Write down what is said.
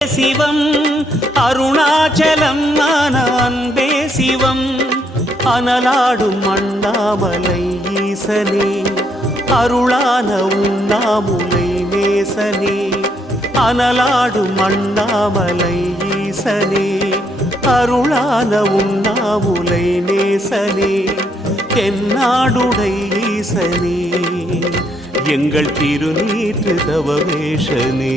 சிவம் அருணாச்சலம் அன்பே சிவம் அனலாடும் அண்ணாமலை ஈசனே அருளான உண்ணாமுலை நேசனே அனலாடும் அண்ணாமலை ஈசனே அருளான உண்ணாமுலை நேசனே தென்னாடுடை ஈசனே எங்கள் திருநீற்று தவவேஷனே.